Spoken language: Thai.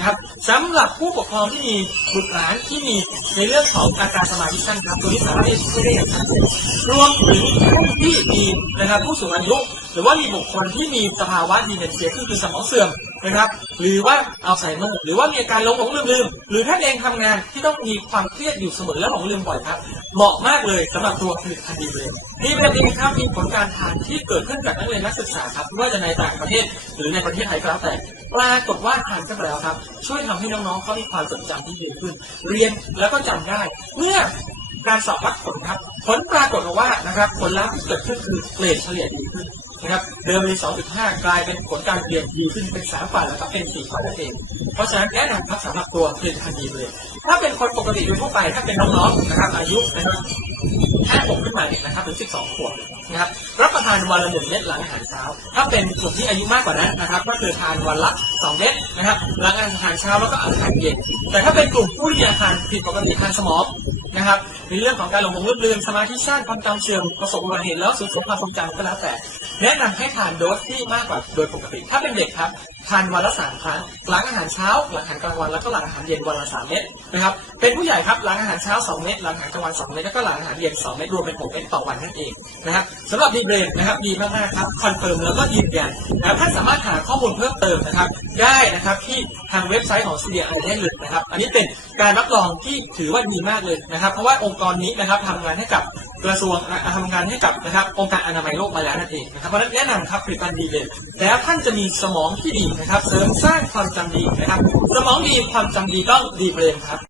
นะครับสำหรับผู้ปกครองที่มีบุตรหลานที่มีในเรื่องของอาการสมาธิสั้นครับตัวนี้สามารถช่วยได้อย่างชัดเจนรวมถึงผู้ที่มีนะครับผู้สูงอายุหรือว่ามีบุคคลที่มีสภาวะดีเมนเซียที่คือสมองเสื่อมนะครับ หรือว่าอัลไซเมอร์หรือว่ามีอาการหลงหลงลืมลืมหรือท่านเองทำงานที่ต้องมีความเครียดอยู่เสมอและหลงลืมบ่อยครับ เหมาะมากเลยสำหรับตัวผลิตภัณฑ์ดีเลยดีแบบนี้ครับมีผลการทานที่เกิดขึ้นจากนักเรียนนักศึกษาครับไม่ว่าจะในต่างประเทศ หรือในประเทศไทยก็แล้วแต่ปรากฏว่าทานเข้าไปแล้วครับ ช่วยทำให้น้องๆเขามีความจดจำที่ดีขึ้น เรียนแล้วก็จำได้ เมื่อ การสอบวัดผลครับ ผลปรากฏว่านะครับผลลัพธ์ที่เกิดขึ้นคือเกรดเฉลี่ยดีขึ้นนะครับเดิมใน2.5 กลายเป็นผลการเรียนดีขึ้นเป็น3กว่าแล้วก็เป็น4กว่านั่นเอง เพราะฉะนั้นแนะนำครับสำหรับตัวผลิตภัณฑ์ดีเลย ถ้าเป็นคนปกติโดยทั่วไปถ้าเป็นน้องๆนะครับอายุนะครับแค่6ขึ้นมาเนี่ยนะครับถึง 12 ขวบนะครับ รับประทานวันละหนึ่งเม็ดหลังอาหารเช้า ถ้าเป็นกลุ่มที่อายุมากกว่านั้นนะครับ ก็คือทานวันละ2เม็ดนะครับ หลังอาหารเช้าแล้วก็อาหารเย็น แต่ถ้าเป็นกลุ่มผู้ที่มีอาการผิดปกติทางสมองนะครับในเรื่องของการหลงลืมลืมสมาธิสั้นความจำเสื่อมประสบอุบัติเหตุแล้วสูญเสียความทรงจำก็แล้วแต่ แนะนำให้ทานโดสที่มากกว่าโดยปกติ ถ้าเป็นเด็กครับทานวันละสามครั้งหลังอาหารเช้า หลังอาหารกลางวันแล้วก็หลังอาหารเย็นวันละสามเม็ดนะครับเป็นผู้ใหญ่ครับหลังอาหารเช้าสองเม็ดหลังอาหารกลางวันสองเม็ดแล้วก็หลังอาหารเย็นสองเม็ดรวมเป็นหกเม็ดต่อวันนั่นเองนะครับสำหรับดีเบรนนะครับดีมากๆครับคอนเฟิร์มแล้วก็ยืนยันนะครับท่านสามารถหาข้อมูลเพิ่มเติมนะครับ ได้นะครับที่ทางเว็บไซต์ของ CDI ได้เลยนะครับ อันนี้เป็นการรับรองที่ถือว่าดีมากเลยนะครับ เพราะว่าองค์กรนี้นะครับทำงานให้กับกระทรวงอะทำงานให้กับนะครับองค์การอนามัยโลกมาแล้วนั่นเองนะครับเพราะนั้นแนะนำครับผลิตภัณฑ์ดีเลยแล้วท่านจะมีสมองที่ดีนะครับ เสริมสร้างความจำดีนะครับ สมองดีความจำดีต้องดีเบรนครับ